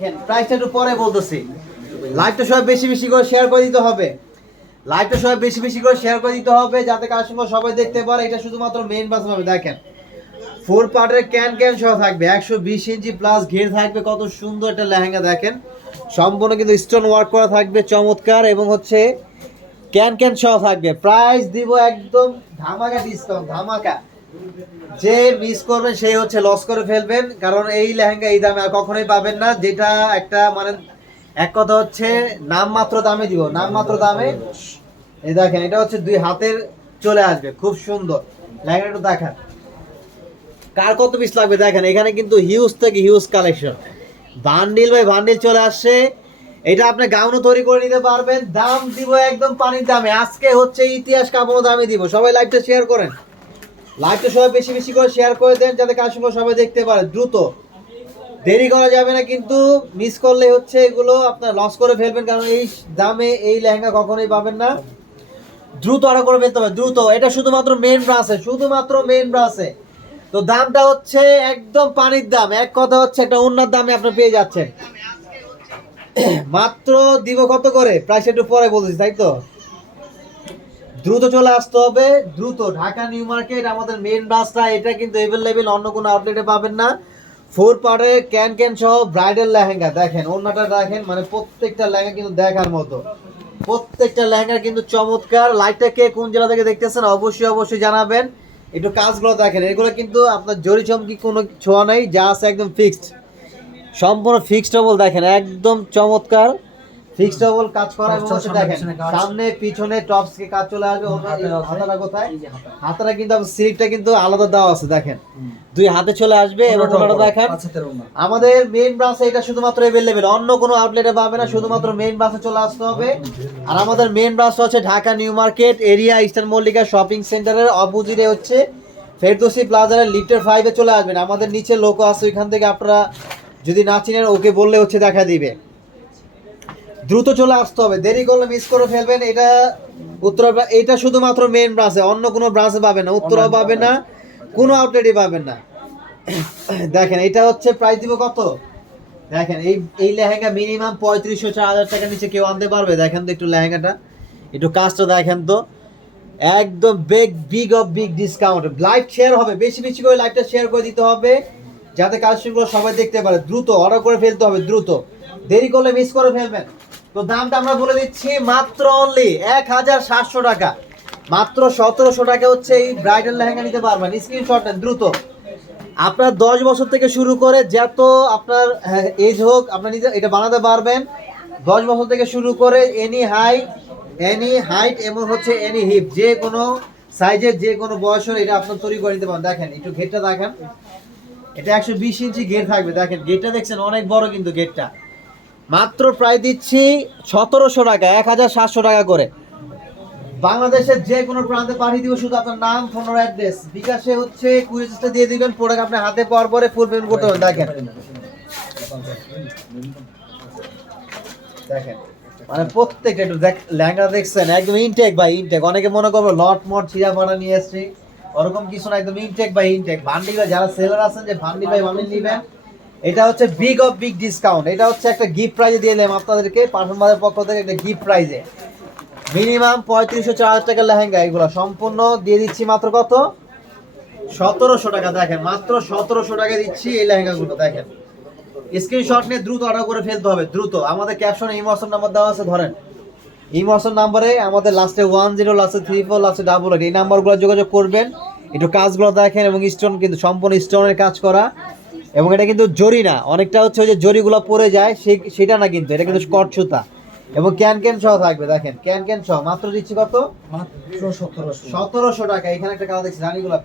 দেখেন প্রাইসটা একটু পরে বলতেছি। লাইভটা সবাই বেশি বেশি করে শেয়ার করে দিতে হবে। লাইভটা সবাই বেশি বেশি করে শেয়ার করে দিতে হবে যাতে কাস্টমার সবাই দেখতে পারে, এটা শুধুমাত্র মেইন বাস হবে। দেখেন ফোর পার্টের ক্যান ক্যান সহ থাকবে, একশো বিশ ইঞ্চি প্লাস ঘের থাকবে, কত সুন্দর একটা লেহেঙ্গা দেখেন। সম্পূর্ণ কিন্তু স্টোন ওয়ার্ক করা থাকবে, চমৎকার, এবং হচ্ছে ক্যান ক্যান সহ থাকবে। প্রাইস দিব একদম ধামাকা ডিসকাউন্ট ধামাকা। যে মিস করবেন সেই হচ্ছে লস করে ফেলবেন। কারণ এই লেহেঙ্গা এই দামে আর কখনোই পাবেন না, যেটা একটা মানে এক কথা হচ্ছে নামমাত্র দামে দিব। নামমাত্র দামে। এই দেখেন, এটা হচ্ছে দুই হাতের চলে আসবে। খুব সুন্দর। লেহেঙ্গা একটু দেখান। কার কত পিস লাগবে দেখেন, এখানে কিন্তু হিউজ থেকে হিউজ কালেকশন বান্ডিল ভাই বান্ডিল চলে আসছে। এটা আপনি গাউনও তৈরি করে নিতে পারবেন। দাম দিব একদম পানির দামে। আজকে হচ্ছে ইতিহাস কাপড় দামে দিব। সবাই লাইভটা শেয়ার করেন। লাইভটা সবাই বেশি বেশি করে শেয়ার করে দেন যাতে কাস্টমার সবাই দেখতে পারে। দ্রুত। দেরি করা যাবে না কিন্তু মিস করলে হচ্ছে এগুলো আপনার লস করে ফেলবেন কারণ এই দামে এই লেহেঙ্গা কখনোই পাবেন না। দ্রুত অর্ডার করে ফেলতে হবে, দ্রুত। এটা শুধুমাত্র মেন ব্রাসে শুধুমাত্র মেন ব্রাসে তো দামটা হচ্ছে একদম পানির দাম। এক কথা হচ্ছে একটা অন্যার দামে আপনি পেয়ে যাচ্ছেন। মাত্র দিব কত করে? প্রাইস একটু পরে বলতেছি, তাই তো? দ্রুত চলে আসতে হবে, দ্রুত ঢাকা নিউ মার্কেট, আমাদের মেন ব্রাসটা এটা কিন্তু এভেলেবেল অন্য কোনো আউটলেটে পাবেন না। ফোর পার্টের ক্যান ক্যান সহ ব্রাইডাল লেহেঙ্গা, দেখেন অন্যটা দেখেন মানে প্রত্যেকটা লেহেঙ্গা কিন্তু দেখার মতো। প্রত্যেকটা লেহেঙ্গা কিন্তু চমৎকার লাইটটা কে কোন জেলা থেকে দেখতেছেন অবশ্যই অবশ্যই জানাবেন। একটু কাজগুলো দেখেন, এগুলো কিন্তু আপনার জরি চমকি কোনো ছোঁয়া নেই যা আছে একদম ফিক্সড সম্পূর্ণ ফিক্সড ডবল দেখেন, একদম চমৎকার। ফিক্সড ডবল কাজ করা এবং দেখেন সামনে পিছনে টপস কে কাজ চলে আসবে হাতাটা কোথায়? হাতাটা। কিন্তু সিলিপটা কিন্তু আলাদা দেওয়া আছে দেখেন। দুই হাতে চলে আসবে এবং ওনাটা দেখেন আমাদের মেইন ব্রাঞ্চে এটা শুধুমাত্র অ্যাভেলেবেল অন্য কোনো আউটলেটে পাবে না শুধুমাত্র মেইন ব্রাঞ্চে চলে আসতে হবে। আর আমাদের মেইন ব্রাঞ্চ হচ্ছে Dhaka New Market area Eastern Mallika shopping সেন্টারের অপোজিটে হচ্ছে ফেরদোসি প্লাজারের লিফটের ফাইভে চলে আসবেন। আমাদের নিচে লোক আছে ওইখান থেকে আপনারা যদি না চিনেন ওকে বললে হচ্ছে দেখা দিবে। দ্রুত চলে আসতে হবে। দেরি করলে মিস করে ফেলবেন। এটা উত্তরা এটা শুধুমাত্র মেন ব্রাঞ্চে অন্য কোনো ব্রাঞ্চে পাবেন না। উত্তরাও পাবেন না। কোনো আউটলেটই পাবেন না। দেখেন এটা হচ্ছে প্রাইস দিব কত? দেখেন এই এই লেহেঙ্গা মিনিমাম পঁয়ত্রিশশো চার হাজার টাকার নিচে কেউ আনতে পারবে? দেখেন তো একটু লেহেঙ্গাটা। একটু কাজটা দেখেন তো। একদম big big off big discount live share হবে। বেশি বেশি করে লাইভটা শেয়ার করে দিতে হবে। যাতে কালেকশনগুলো সবাই দেখতে পারে। দ্রুত অর্ডার করে ফেলতে হবে দ্রুত। দেরি করলে মিস করে ফেলবেন। তো দামটা আমরা বলে দিচ্ছি মাত্র অনলি এক হাজার সাতশো টাকা। মাত্র সতেরোশো টাকা হচ্ছে এই ব্রাইডাল লেহেঙ্গা নিতে পারবেন। স্ক্রিনশট নেন, দ্রুত। আপনার দশ বছর থেকে শুরু করে যত আপনার এজ হোক আপনার নিজে এটা বানাতে পারবেন। দশ বছর থেকে শুরু করে এনি হাইট এনি হাইট এবং হচ্ছে এনি হিপ যে কোনো সাইজের যে কোনো বয়সের এটা আপনার তৈরি করে নিতে পারেন। দেখেন, একটু গেটটা দেখেন। এটা একশো বিশ ইঞ্চি গেট থাকবে। দেখেন গেটটা দেখছেন, অনেক বড় কিন্তু গেটটা মাত্র প্রায় দিচ্ছি সতেরোশো টাকা এক হাজার সাতশো টাকা করে। বাংলাদেশের যে কোনো প্রান্তে পাঠিয়ে দিব শুধু আপনার নাম ফোন অ্যাড্রেস বিকাশে হচ্ছে কুড়িটা দিয়ে দিবেন প্রোডাক্ট আপনি হাতে পাওয়ার পরে ফুল পেমেন্ট করতে হবে। দেখেন। মানে প্রত্যেকটা একটু দেখ লেহেঙ্গা দেখছেন, একদম ইনটেক বাই ইনটেক অনেকে মনে করবে লট মট ছিঁড়া ফাড়া নিয়ে এসছি। ওরকম কিছু না, একদম ইনটেক বাই ইনটেক ভান্ডি বাই যারা সেলার আছেন যে ভান্ডি বাই ভান্ডিল নিবেন। এটা হচ্ছে বিগ অফ বিগ ডিসকাউন্ট এটা হচ্ছে একটা গিফট প্রাইজে দিয়ে দিলাম আপনাদেরকে পারফরমারের পক্ষ থেকে একটা গিফট প্রাইজে মিনিমাম পঁয়ত্রিশশো চার হাজার টাকার লেহেঙ্গা, এগুলো সম্পূর্ণ দিয়ে দিচ্ছি মাত্র কত? সতেরোশো টাকা, দেখেন, মাত্র সতেরোশো টাকা দিচ্ছি এই লেহেঙ্গাগুলো, দেখেন। স্ক্রিনশট নিয়ে দ্রুত অর্ডার করে ফেলতে হবে, দ্রুত। আমাদের ক্যাপশনে ইমোশন নাম্বার দেওয়া আছে, ধরেন। ইমোশন নাম্বারে আমাদের লাস্টে ওয়ান জিরো লাস্টে থ্রি ফোর লাস্টে ডাবল এই নাম্বারগুলো যোগাযোগ করবেন। একটু কাজগুলো দেখেন এবং স্টোন কিন্তু সম্পূর্ণ স্টোনের কাজ করা। এবং এটা কিন্তু জরি না অনেকটা হচ্ছে ওই যে জরিগুলো পরে যায় সেটা না কিন্তু এটা কিন্তু স্কট সুতা এবং ক্যান ক্যান সহ থাকবে দেখেন ক্যান ক্যান সহ মাত্র দিচ্ছি কত? মাত্র সতেরোশো। সতেরোশো টাকা এখানে একটা কালার দেখছি রানীগুলা